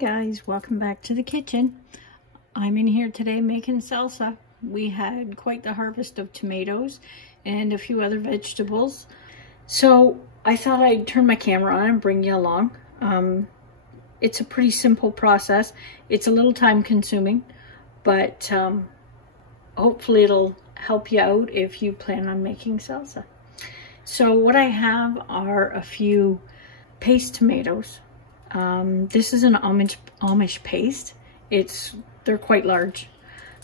guys, welcome back to the kitchen. I'm in here today making salsa. We had quite the harvest of tomatoes and a few other vegetables. So I thought I'd turn my camera on and bring you along. It's a pretty simple process. It's a little time consuming, but hopefully it'll help you out if you plan on making salsa. So what I have are a few paste tomatoes. This is an Amish paste. They're quite large.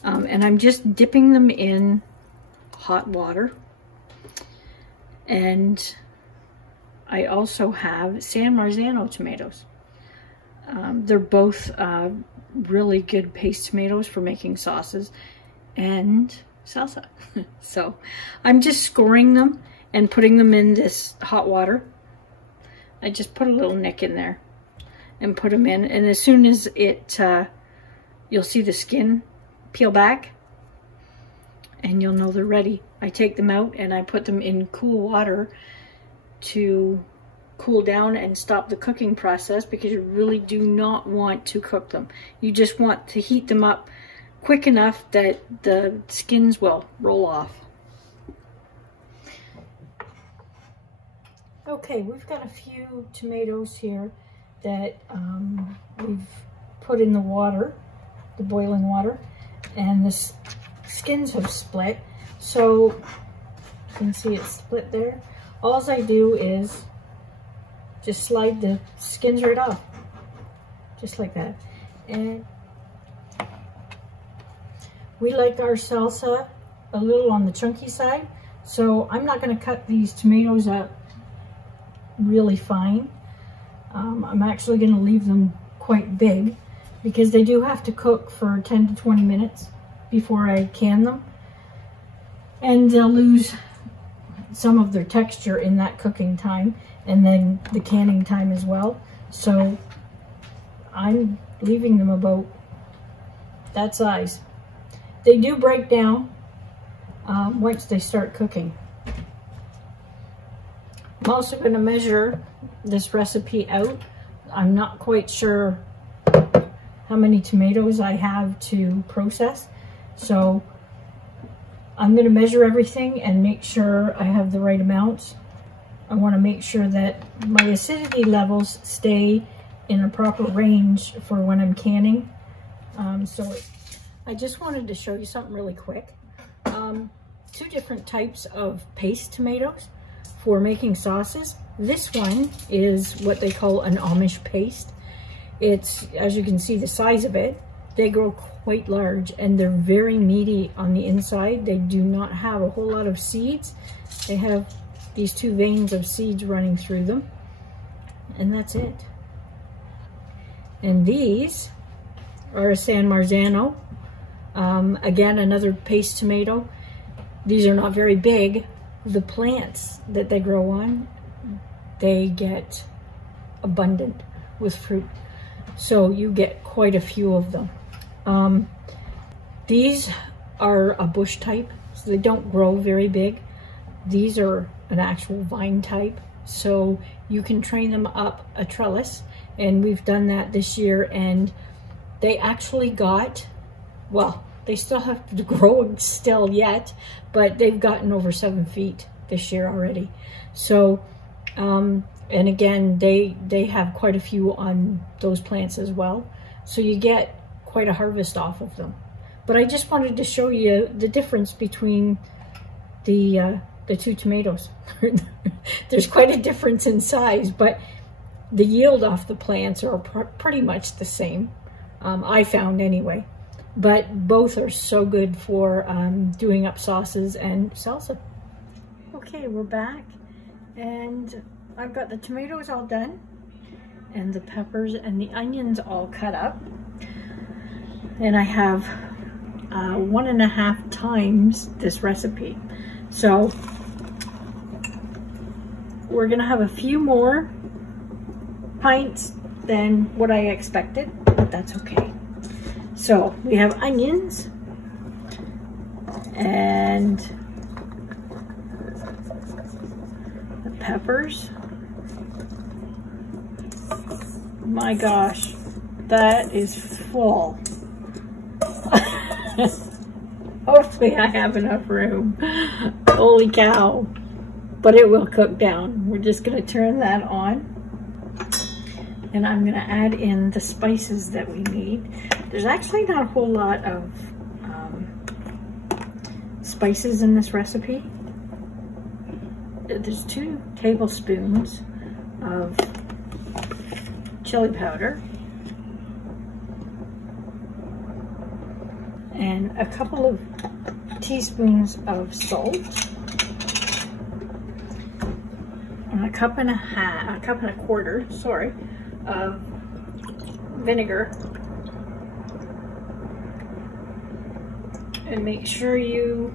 And I'm just dipping them in hot water. And I also have San Marzano tomatoes. They're both really good paste tomatoes for making sauces and salsa. So I'm just scoring them and putting them in this hot water. I just put a little nick in there and put them in, and as soon as you'll see the skin peel back and you'll know they're ready. I take them out and I put them in cool water to cool down and stop the cooking process, because you really do not want to cook them. You just want to heat them up quick enough that the skins will roll off. Okay, we've got a few tomatoes here that we've put in the water, the boiling water, and the skins have split. So you can see it's split there. All I do is just slide the skins right off, just like that. And we like our salsa a little on the chunky side, so I'm not going to cut these tomatoes up really fine. I'm actually going to leave them quite big because they do have to cook for 10 to 20 minutes before I can them, and they'll lose some of their texture in that cooking time and then the canning time as well. So I'm leaving them about that size. They do break down once they start cooking. I'm also going to measure this recipe out. I'm not quite sure how many tomatoes I have to process, so I'm going to measure everything and make sure I have the right amounts. I want to make sure that my acidity levels stay in a proper range for when I'm canning. I just wanted to show you something really quick. Two different types of paste tomatoes for making sauces. This one is what they call an Amish paste. It's, as you can see, the size of it, they grow quite large and they're very meaty on the inside. They do not have a whole lot of seeds. They have these two veins of seeds running through them, and that's it. And these are a San Marzano. Again, another paste tomato. These are not very big. The plants that they grow on, they get abundant with fruit. So you get quite a few of them. These are a bush type, so they don't grow very big. These are an actual vine type, so you can train them up a trellis, and we've done that this year, and they actually got, well, they still have to grow still yet, but they've gotten over 7 feet this year already. So, and again, they have quite a few on those plants as well. So you get quite a harvest off of them. But I just wanted to show you the difference between the two tomatoes. There's quite a difference in size, but the yield off the plants are pretty much the same, I found anyway. But both are so good for doing up sauces and salsa. Okay, we're back, and I've got the tomatoes all done, and the peppers and the onions all cut up. And I have 1.5 times this recipe. So we're gonna have a few more pints than what I expected, but that's okay. So we have onions and the peppers. My gosh, that is full. Hopefully I have enough room. Holy cow. But it will cook down. We're just gonna turn that on. And I'm gonna add in the spices that we need. There's actually not a whole lot of spices in this recipe. There's 2 tablespoons of chili powder and a couple of teaspoons of salt and a cup and a quarter, sorry, of vinegar. And make sure you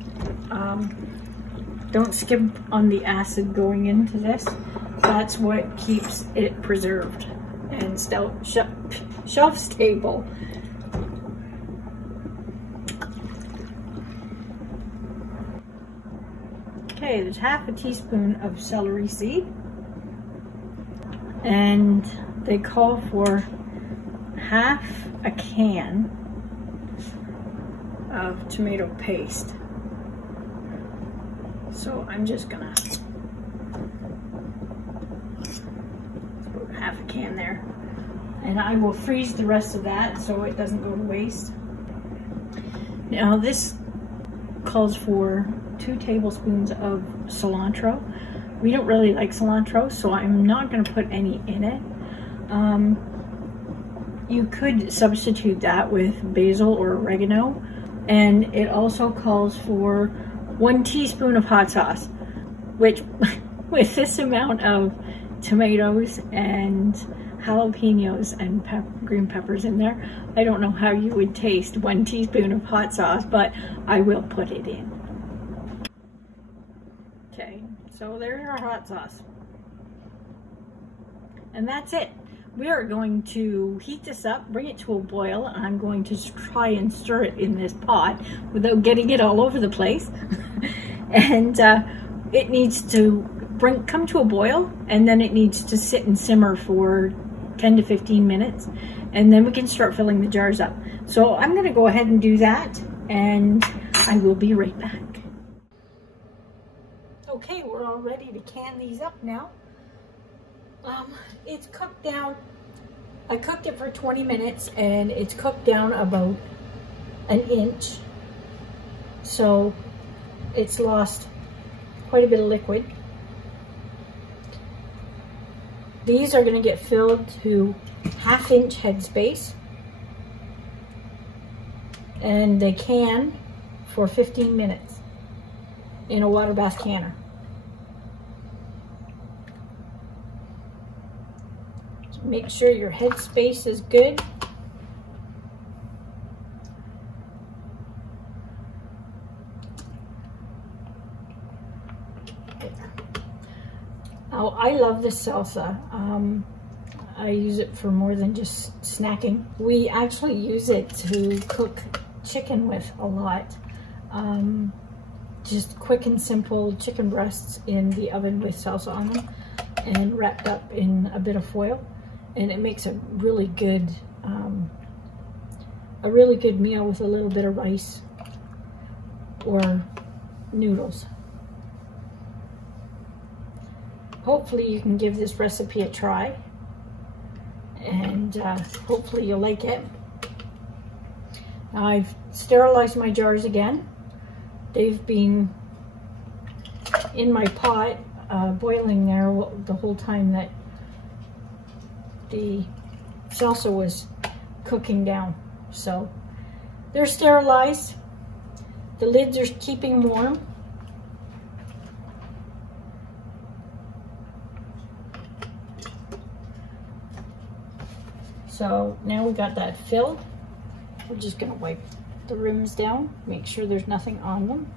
don't skimp on the acid going into this. That's what keeps it preserved and shelf stable. Okay, there's half a teaspoon of celery seed. And they call for half a can of tomato paste. So I'm just gonna put half a can there. And I will freeze the rest of that so it doesn't go to waste. Now this calls for 2 tablespoons of cilantro. We don't really like cilantro, so I'm not gonna put any in it. You could substitute that with basil or oregano. And it also calls for 1 teaspoon of hot sauce, which with this amount of tomatoes and jalapenos and green peppers in there, I don't know how you would taste 1 teaspoon of hot sauce, but I will put it in. Okay, so there's our hot sauce. And that's it. We are going to heat this up, bring it to a boil, and I'm going to try and stir it in this pot without getting it all over the place. And it needs to come to a boil, and then it needs to sit and simmer for 10 to 15 minutes, and then we can start filling the jars up. So I'm going to go ahead and do that, and I will be right back. Okay, we're all ready to can these up now. It's cooked down. I cooked it for 20 minutes and it's cooked down about 1 inch. So it's lost quite a bit of liquid. These are going to get filled to 1/2 inch headspace. And they can for 15 minutes in a water bath canner. Make sure your head space is good. Oh, I love this salsa. I use it for more than just snacking. We actually use it to cook chicken with a lot. Just quick and simple chicken breasts in the oven with salsa on them and wrapped up in a bit of foil. And it makes a really good meal with a little bit of rice or noodles. Hopefully you can give this recipe a try, and hopefully you'll like it. Now I've sterilized my jars again. They've been in my pot boiling there the whole time that the salsa was cooking down. So they're sterilized. The lids are keeping warm. So now we got that filled. We're just gonna wipe the rims down, make sure there's nothing on them.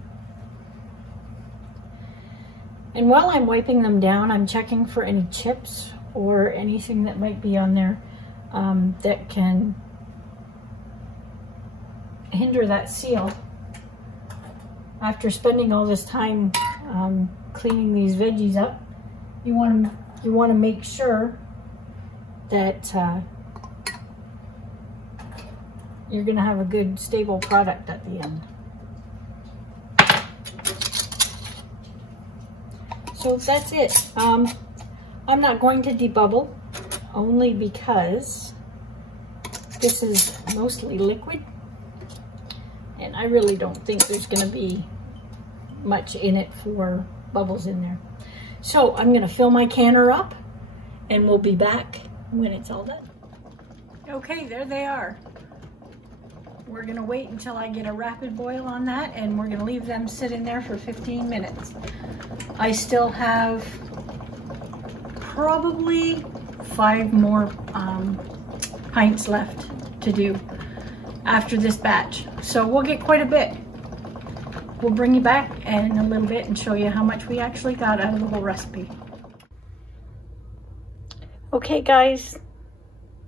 And while I'm wiping them down, I'm checking for any chips or anything that might be on there that can hinder that seal. After spending all this time cleaning these veggies up, you want to make sure that you're gonna have a good stable product at the end. So that's it. I'm not going to debubble, only because this is mostly liquid, and I really don't think there's gonna be much in it for bubbles in there. So I'm gonna fill my canner up, and we'll be back when it's all done. Okay, there they are. We're gonna wait until I get a rapid boil on that, and we're gonna leave them sit in there for 15 minutes. I still have probably 5 more pints left to do after this batch. So we'll get quite a bit. We'll bring you back in a little bit and show you how much we actually got out of the whole recipe. Okay guys,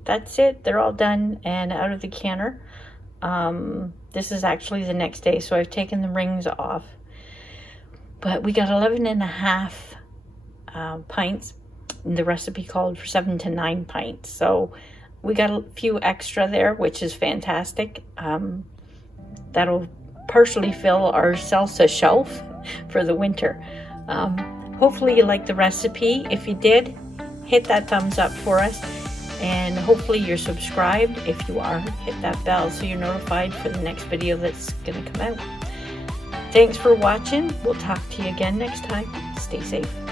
that's it. They're all done and out of the canner. This is actually the next day, so I've taken the rings off. But we got 11.5 pints. The recipe called for 7 to 9 pints. So we got a few extra there, which is fantastic. That'll partially fill our salsa shelf for the winter. Hopefully you liked the recipe. If you did, hit that thumbs up for us. And hopefully you're subscribed. If you are, hit that bell so you're notified for the next video that's gonna come out. Thanks for watching. We'll talk to you again next time. Stay safe.